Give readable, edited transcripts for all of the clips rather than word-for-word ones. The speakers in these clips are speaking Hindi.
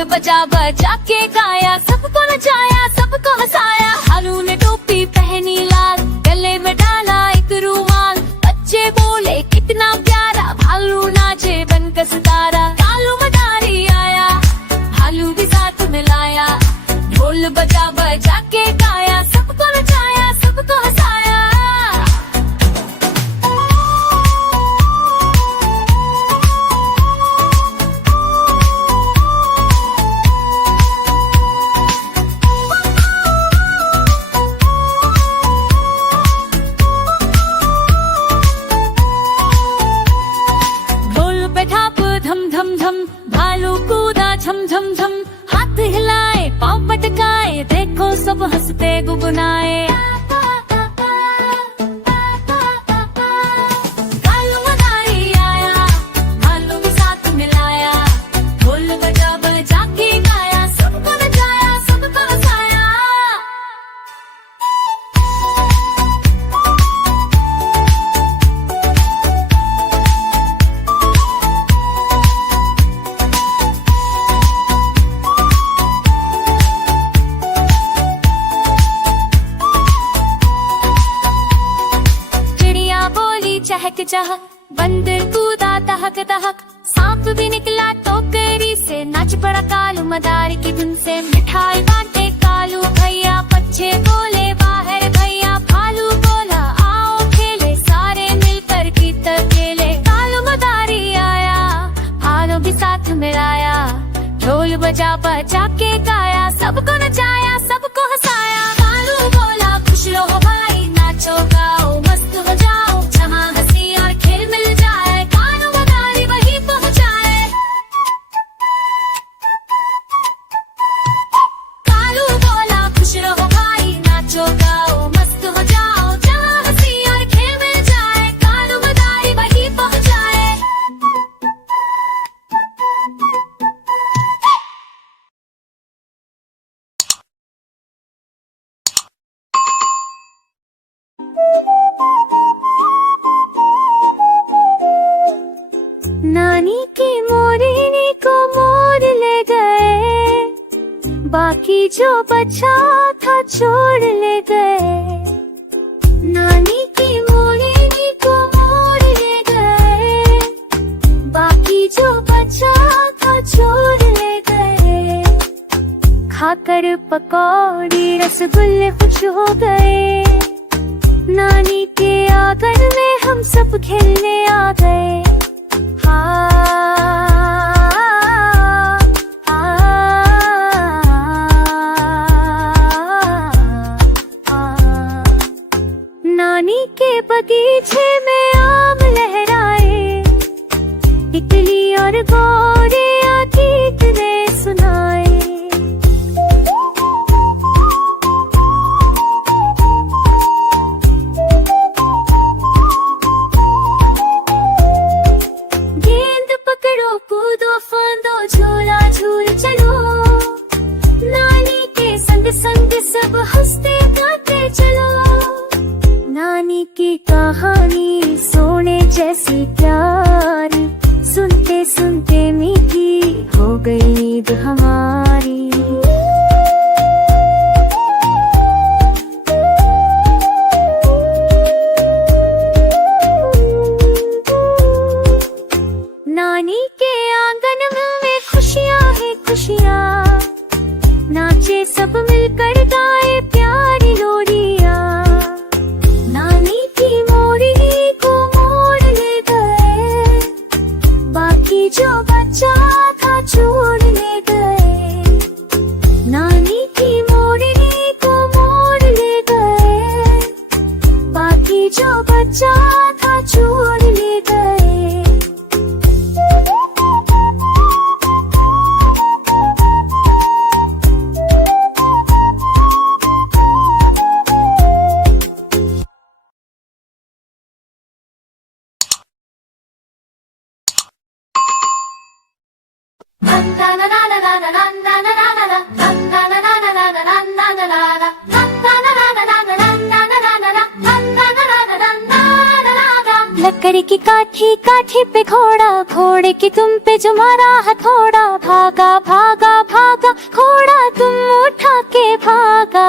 ढोल बजा बजा के गाया, सबको नचाया सबको हंसाया। भालू ने टोपी पहनी लाल, गले में डाला एक रुमाल। बच्चे बोले कितना प्यारा, भालू नाचे बनकर सितारा। कालू मदारी आया, भालू भी साथ मिलाया। ढोल बजा बजा के गाया, सबको नचाया सबको हंसाया। ढोल पे ठाप धम धम धम, भालू कूदा झम झम झम। हाथ हिलाए पाँव पटकाए, देखो सब हंसते गुनगुनाए। कालू मदारी आया, भालू भी साथ मिलाया। ढोल बजा बजा के गाया, सबको नचाया सबको हंसाया। चहक चहक, बंदर कूदा तहक तहक। सांप भी निकला टोकरी से, नाच पड़ा कालू मदारी की धुन से। मिठाई बांटे कालू भैया, बच्चे बोले बाहर भैया। भालू बोला आओ खेले, सारे मिलकर गीत खेले। कालू मदारी आया, भालू भी साथ मिलाया। ढोल बजा बजा के गाया, सबको नचाया सबको हंसाया। कालू बोला खुश रहो भाई, नाचो गाओ मस्त हो जाओ। जहाँ हंसी और खेल मिल जाए, कालू मदारी वहीं पहुँचाए। कालू बोला खुश रहो भाई, नाचो गाओ मस्त हो जाओ। जहाँ हंसी और खेल मिल जाए, कालू मदारी वहीं पहुँचाए। नानी की मोरनी को मोर ले गए, बाकी जो बचा था छोड़ ले गए। नानी की मोरनी को मोर ले गए, बाकी जो बचा था छोड़ ले गए। खाकर पकौड़ी रसगुल्ले खुश हो गए। नानी के आंगन में हम सब खेलने आ गए। नानी के बगीचे में आम लहराए, तितली और गौरिया गीत ने सुनाए। गेंद पकड़ो कूदो फांदो, झूला झूल चलो। नानी के संग संग सब हंसते गाते चलो। नानी की कहानी सोने जैसी प्यारी, सुनते सुनते मीठी हो गई नींद हमारी। नानी के आंगन में खुशियाँ है खुशियाँ, नाचे सब मिलकर गाए प्यारी लोरियाँ। नानी की मोरनी को मोड़ ले गए, बाकी जो बचा था छोड़ ले गए। नानी की मोरनी को मोड़ ले गए, बाकी जो बचा था छोड़ ले गए। लकड़ी की काठी, काठी पे घोड़ा, घोड़े की तुम पे जो मारा हथौड़ा, भागा भागा भागा घोड़ा तुम उठा के भागा।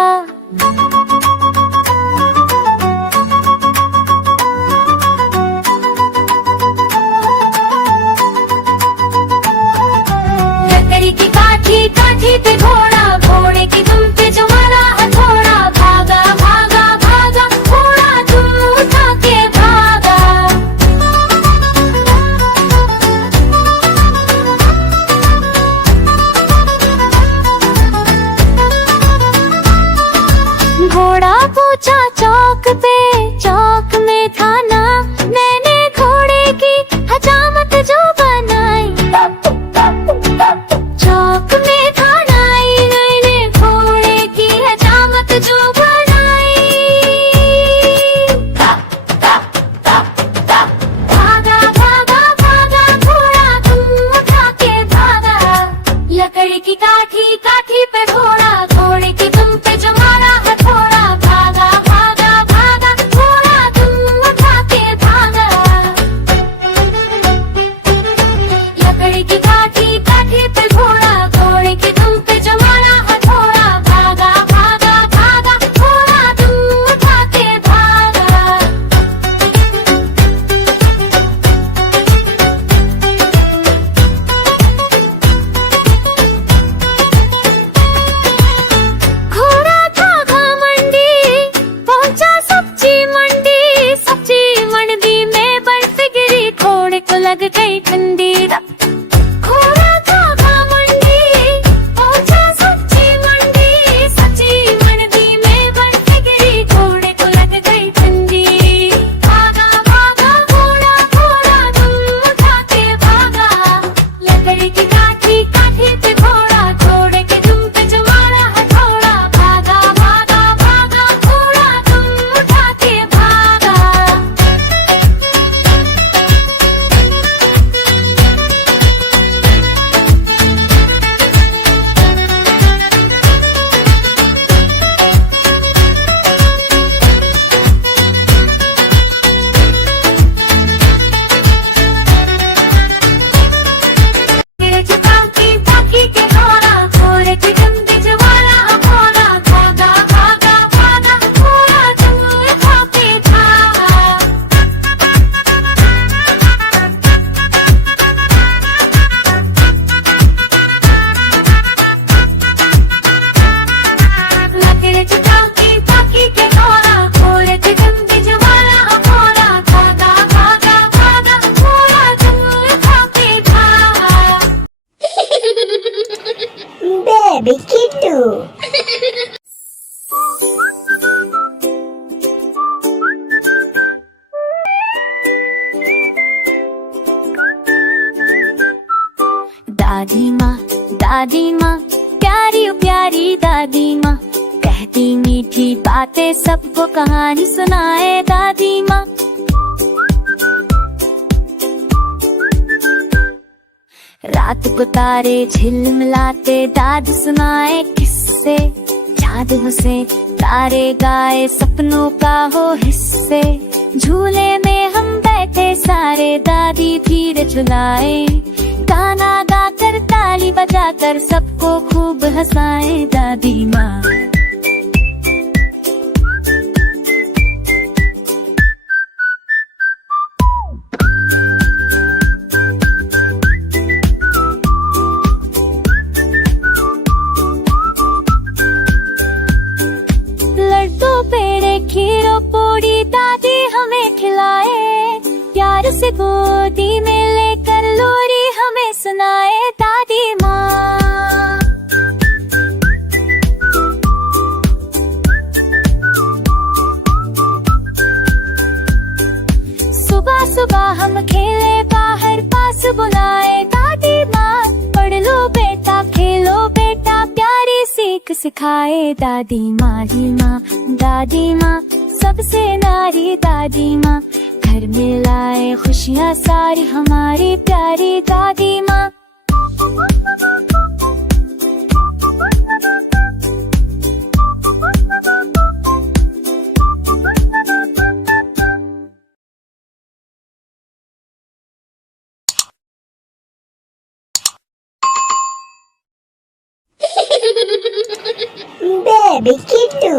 लकड़ी की काठी, काठी पे घोड़ा, घोड़े की तुम पे जो मारा हथौड़ा, भागा भागा भागा घोड़ा तुम उठा के भागा। घोड़ा पूछा चौक पे, चौक में था ना, मैंने घोड़े की हजामत जो बनाई। चौक में था नाई, मैंने घोड़े की हजामत जो बनाई। भागा भागा भागा घोड़ा तुम उठा के भागा। लकड़ी की काठी, काठी पे घोड़ा, घोड़े की तुम पे जो मारा हथौड़ा, भागा भागा भागा घोड़ा तुम उठा के भागा। लकड़ी की काठी, काठी पे घोड़ा, घोड़े की तुम पे जो मारा हथौड़ा, भागा भागा भागा घोड़ा तुम उठा के भागा। घोड़ा भागा मंडी, पहुंचा सब्जी मंडी, सब्जी मंडी में बर्फ गिरी, घोड़े को लग गई ठंडी। घोड़ा भागा मंडी, पहुंचा सब्जी मंडी, सब्जी मंडी में बर्फ गिरी, घोड़े को लग गई ठंडी। भागा भागा घोड़ा, घोड़ा तुम उठा के भागा। लकड़ी की काठी, काठी पे घोड़ा, घोड़े के तुम पे जो मारा हथौड़ा, भागा भागा भागा घोड़ा तुम उठा के भागा। तेरे चुकाती ताकी के घोड़ा, घोड़े की तुम पे जो मारा हथौड़ा, भागा भागा भागा घोड़ा तुम उठा के भागा। लकड़ी चुकाती ताकी के घोड़ा, घोड़े की तुम पे जो मारा हथौड़ा, भागा भागा भागा घोड़ा तुम उठा के भागा। Baby Kittu. दादी माँ प्यारी प्यारी दादी माँ, कहती मीठी बातें सबको कहानी सुनाए दादी माँ। रात को तारे झिलमिलाते दादी सुनाए किस्से, जादू से तारे गाए सपनों का हो हिस्से। झूले में हम बैठे सारे दादी धीरे झुलाए, गाना गाकर ताली बजाकर सबको खूब हंसाए दादी माँ। लड्डू पेड़े खीरो पूड़ी दादी हमें खिलाए, प्यार से गोदी में लेकर लोरी हमें सुनाए दादी माँ। सुबह सुबह हम खेले बाहर, पास बुलाए दादी माँ। पढ़ लो बेटा, खेलो बेटा, प्यारी सीख सिखाए दादी माँ। दादी माँ सबसे नारी दादी माँ, घर में लाए खुशियाँ सारी हमारी प्यारी दादी माँ। Baby Kittu.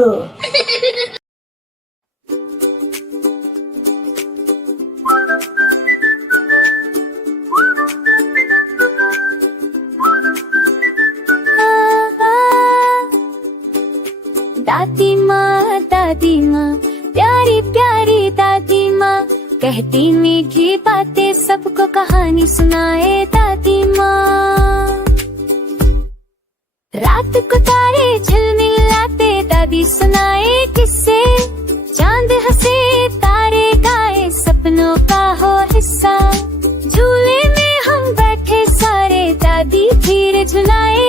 दादी माँ प्यारी प्यारी दादी माँ कहती मीठी बातें सबको कहानी सुनाए दादी माँ। रात को तारे झिलमिलाते दादी सुनाए किस्से, चांद हंसे तारे गाए सपनों का हो हिस्सा। झूले में हम बैठे सारे दादी धीरे झुलाए,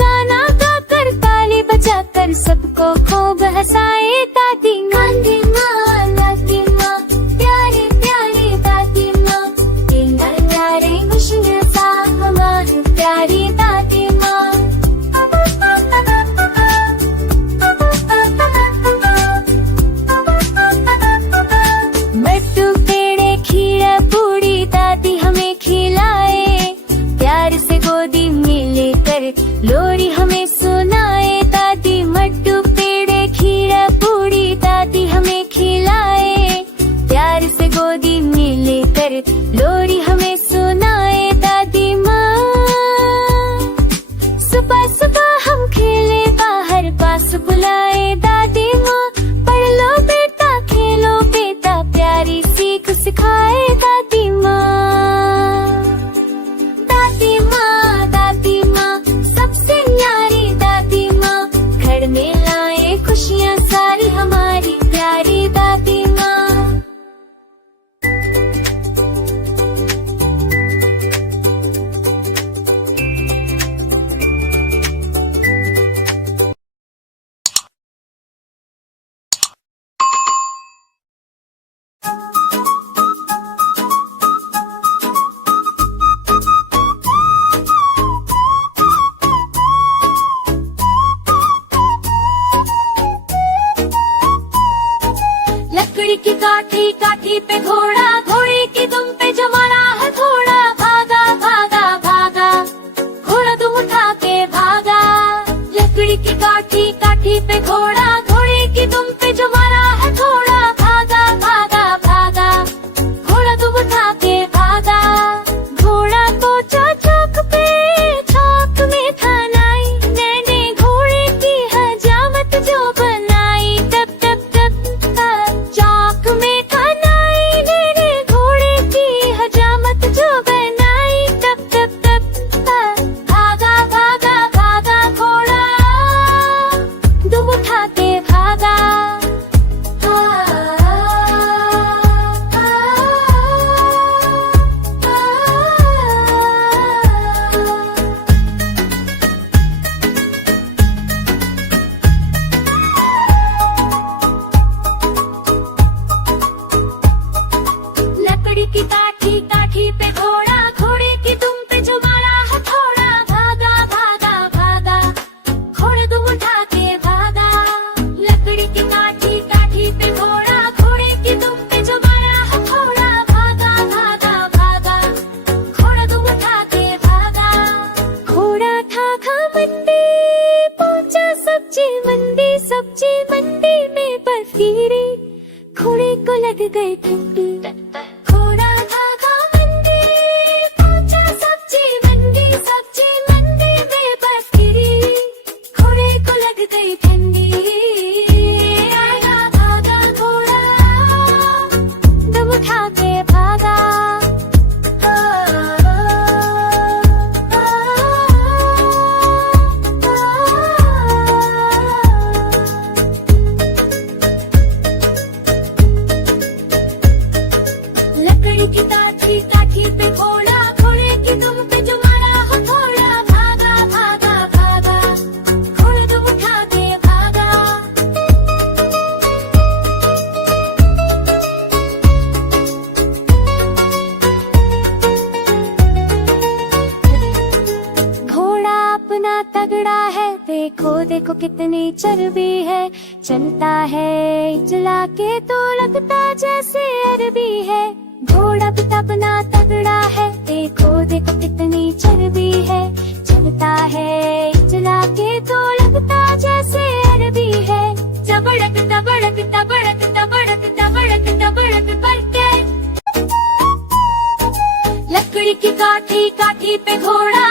गाना गाकर ताली बजाकर सबको खूब हंसाए दादी माँ। दादी माँ प्यारी प्यारी दादी माँ, प्यारे खुशियाँ सा हमारी प्यारी दादी माँ। मट्टू पेड़े खीरा पूड़ी दादी हमें खिलाए, प्यार से गोदी में लेकर लोरी हमें सुनाए दादी। मट्टू पेड़े खीरा पूड़ी दादी हमें खिलाए, प्यार से गोदी में लेकर लोरी हमें सुनाए दादी माँ। सुबह सुबह हम खेले बाहर पास बुलाए दादी माँ, पढ़ लो बेटा खेलो बेटा प्यारी सीख सिखाए दादी माँ। दादी माँ सबसे न्यारी दादी माँ, घर में लाए खुशियाँ सारी हमारी प्यारी दादी माँ। लकड़ी की काठी काठी पे घोड़ा, घोड़े की दुम पे जमाना है थोड़ा। भागा भागा भागा घोड़ा दुम उठा के भागा। लकड़ी की काठी काठी पे घोड़ा, घोड़े की दुम पे जमाना है थोड़ा। भागा भागा भागा घोड़ा दुम उठा के भागा। घोड़ा पहुंचा चौक पे, चौक में था नाई, नैने घोड़े की हजामत जो बनाई। टप टप टप चौक में था नाई, नैने घोड़े की हजामत जो बनाई। टप टप टप भागा भागा भागा घोड़ा दुम उठा के भागा। लकड़ी की काठी काठी पे घोड़ा, घोड़े की दुम पे जो मारा है थोड़ा। भागा भागा भागा घोड़ा दुम उठा के भागा। लकड़ी की काठी काठी पे घोड़ा, घोड़े की दुम पे जो मारा है थोड़ा। भागा भागा भागा घोड़ा दुम उठा के भागा। घोड़ा था मंडी पहुंचा सब्जी मंडी, सब्जी मंडी में बर्फीरी घोड़े को लग गई ठंडी। घोड़ा था मंडी पहुंचा सब्जी मंडी, सब्जी मंडी में बर्फीरी घोड़े को लग गई ठंडी। आया भागा घोड़ा दम उठा के भागा। लकड़ी की काठी काठी पे घोड़ा, घोड़े की दुम पे जो मारा हो थोड़ा। भागा भागा भागा घोड़ा दुम उठा के भागा। घोड़ा अपना तगड़ा है, देखो देखो कितनी चर्बी है। चलता है चला के तो लगता जैसे अरबी है। घोड़ा भी अपना तगड़ा है, देखो देखो कितनी चर्बी है। चलता है चला के तो लगता जैसे अरबी हाथी पे घोड़ा